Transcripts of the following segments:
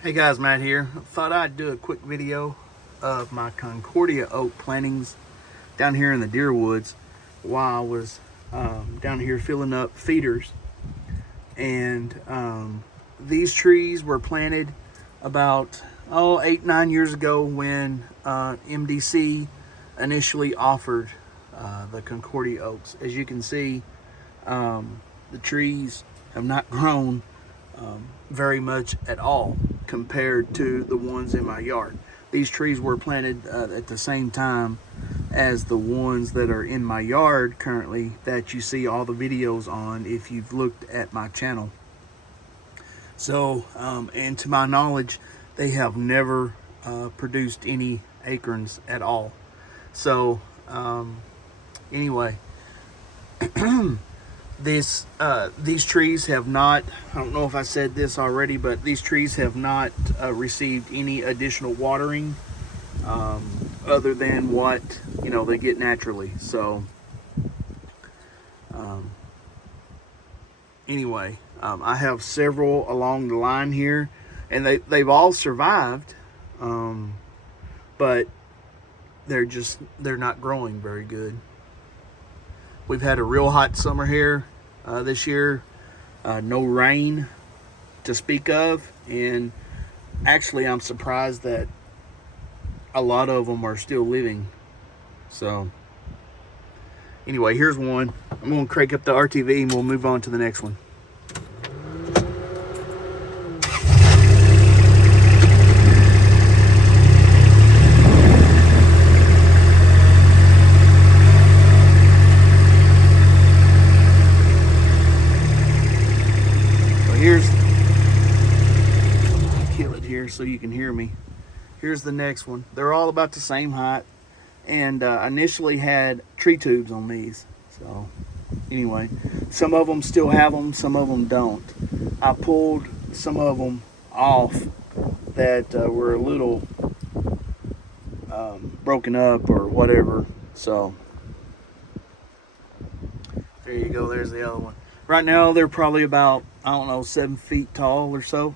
Hey guys, Matt here. Thought I'd do a quick video of my Concordia Oak plantings down here in the deer woods while I was down here filling up feeders. And these trees were planted about 8-9 years ago when MDC initially offered the Concordia Oaks. As you can see, the trees have not grown very much at all compared to the ones in my yard. These trees were planted at the same time as the ones that are in my yard currently that you see all the videos on if you've looked at my channel. So, and to my knowledge, they have never produced any acorns at all. So, anyway, these trees have not, I don't know if I said this already, but these trees have not received any additional watering other than what they get naturally. So anyway, I have several along the line here, and they've all survived, but they're not growing very good. We've had a real hot summer here this year. No rain to speak of. And actually, I'm surprised that a lot of them are still living. So, anyway, here's one. I'm going to crank up the RTV and we'll move on to the next one. So you can hear me. Here's the next one. They're all about the same height, and initially had tree tubes on these. So anyway, some of them still have them, some of them don't. I pulled some of them off that were a little broken up or whatever. So there you go. There's the other one. Right now they're probably about, 7 feet tall or so.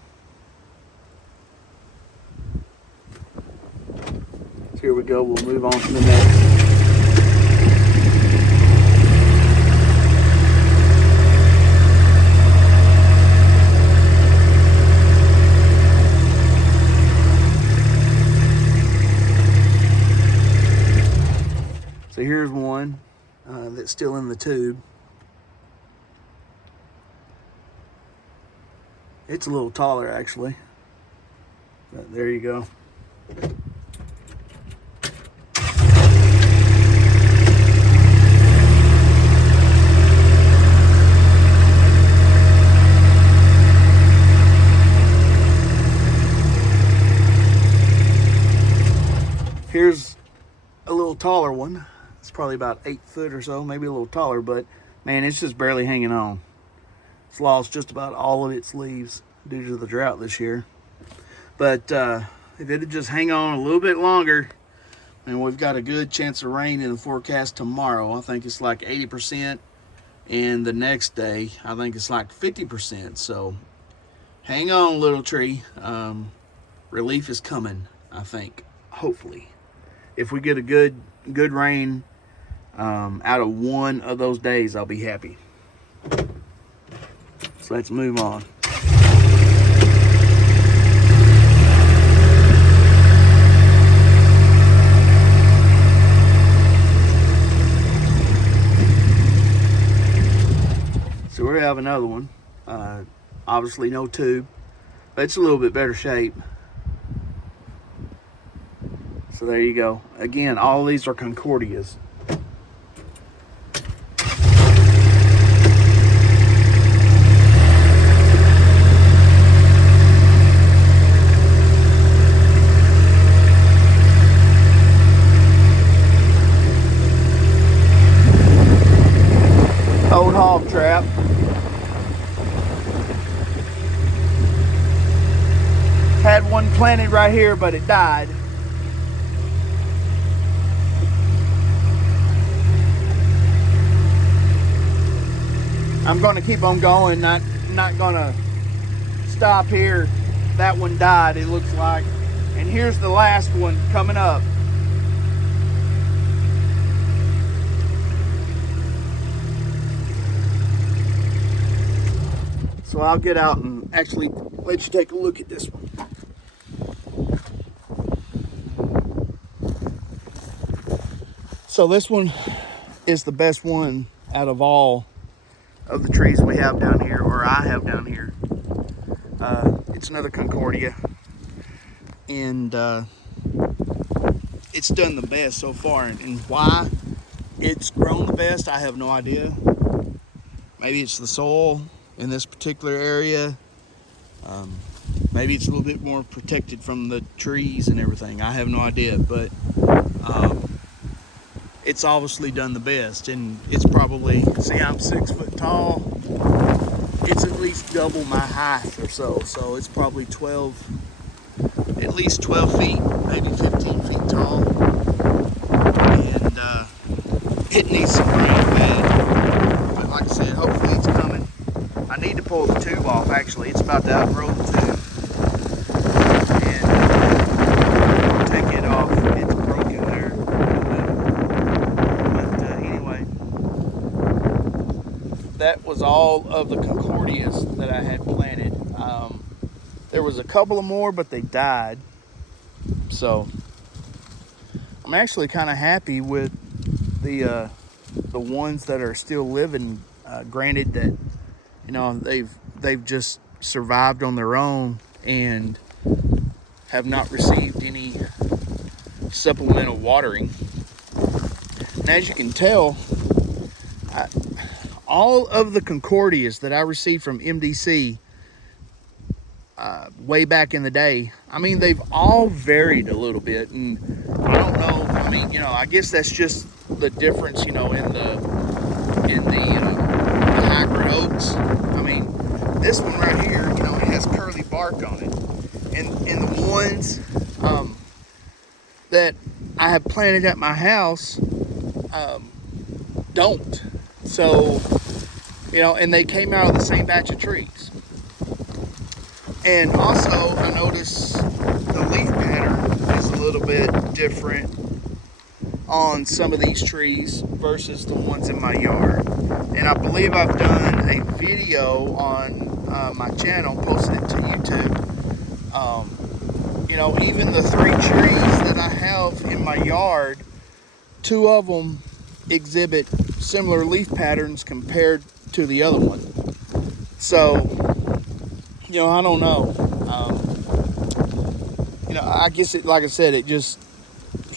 Here we go, we'll move on to the next. So here's one that's still in the tube. It's a little taller actually, but there you go. Here's a little taller one. It's probably about 8 foot or so, maybe a little taller, but man, it's just barely hanging on. It's lost just about all of its leaves due to the drought this year. But if it'd just hang on a little bit longer, and we've got a good chance of rain in the forecast tomorrow. I think it's like 80%, and the next day I think it's like 50%. So hang on, little tree. Relief is coming, I think, hopefully. If we get a good rain out of one of those days, I'll be happy. So let's move on. So we have another one. Obviously no tube, but it's a little bit better shape. So there you go. Again, all of these are Concordias. Old hog trap. Had one planted right here, but it died. I'm going to keep on going, not going to stop here that one died, it looks like. And here's the last one coming up. So I'll get out and actually let you take a look at this one. So this one is the best one out of all of the trees we have down here, or I have down here. It's another Concordia, and it's done the best so far. And why it's grown the best, I have no idea. Maybe it's the soil in this particular area. Maybe it's a little bit more protected from the trees and everything. I have no idea, but it's obviously done the best. And it's probably, see, I'm 6 foot tall. It's at least double my height or so. So it's probably at least 12 feet, maybe 15 feet tall. And it needs some rain bad. But like I said, hopefully it's coming. I need to pull the tube off, actually. It's about to outgrow the tube. And take it off. It's broken there. But anyway, that was all of the Concordias that I had planted. There was a couple of more, but they died. So I'm actually kind of happy with the ones that are still living. Granted that, you know, they've just survived on their own and have not received any supplemental watering. And as you can tell, all of the Concordias that I received from MDC way back in the day, I mean, they've all varied a little bit, and I don't know, I mean, you know, I guess that's just the difference, you know, in the hybrid oaks. I mean, this one right here, you know, it has curly bark on it, and the ones that I have planted at my house don't. So, you know, and they came out of the same batch of trees. And also, I noticed the leaf pattern is a little bit different on some of these trees versus the ones in my yard. And I believe I've done a video on my channel, posted it to YouTube. You know, even the 3 trees that I have in my yard, 2 of them exhibit similar leaf patterns compared to the other one. So, you know, I don't know. You know, I guess it, like I said, it's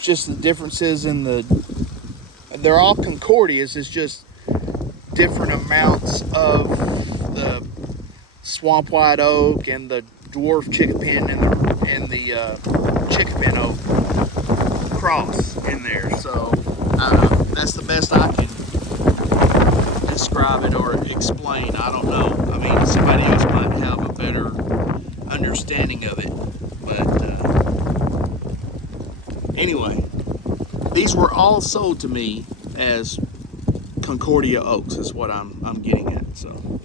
just the differences in they're all Concordias. It's just different amounts of the swamp white oak and the dwarf chickapin and the chickapin oak cross in there. So that's the best I can describe it or explain. I don't know. I mean, somebody else might have a better understanding of it. But anyway, these were all sold to me as Concordia Oaks is what I'm getting at. So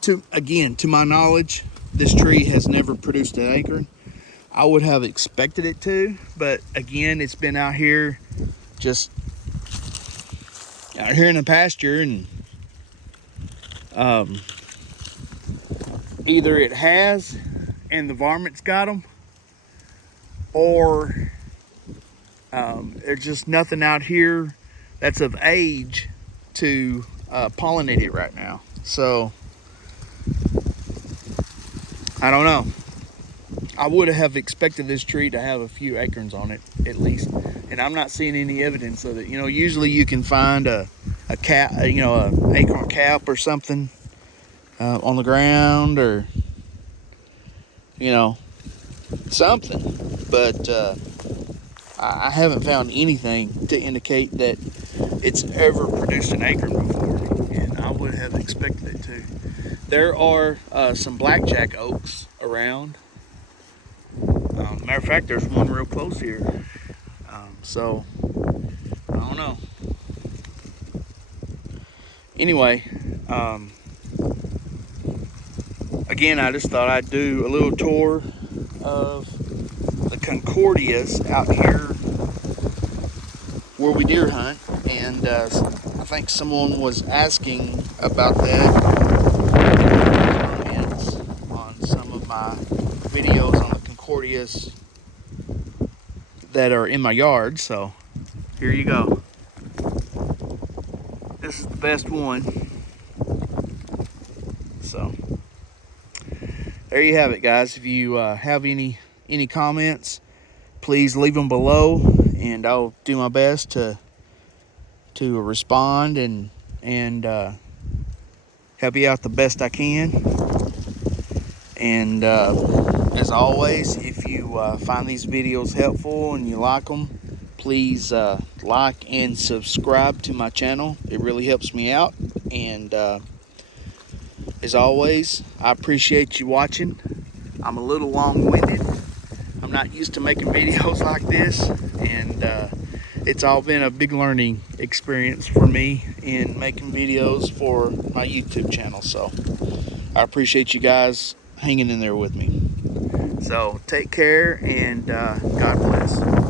to my knowledge, this tree has never produced an acorn. I would have expected it to, but again, it's been out here in the pasture, and either it has and the varmints got them, or there's just nothing out here that's of age to pollinate it right now. So I don't know. I would have expected this tree to have a few acorns on it at least, and I'm not seeing any evidence of it. You know, usually you can find a cap, you know, an acorn cap or something on the ground, or you know, something. But I haven't found anything to indicate that it's ever produced an acorn before, and I would have expected it to. There are some blackjack oaks around. Matter of fact, there's one real close here. So, I don't know. Anyway, again, I just thought I'd do a little tour of the Concordias out here where we deer hunt, and I think someone was asking about that comments on some of my videos on the Concordias that are in my yard. So here you go. This is the best one. So there you have it, guys. If you have any comments, please leave them below, and I'll do my best to respond and help you out the best I can. And as always, if you find these videos helpful and you like them, please like and subscribe to my channel. It really helps me out. And as always, I appreciate you watching. I'm a little long-winded. I'm not used to making videos like this, and it's all been a big learning experience for me in making videos for my YouTube channel. So I appreciate you guys hanging in there with me. So take care, and God bless.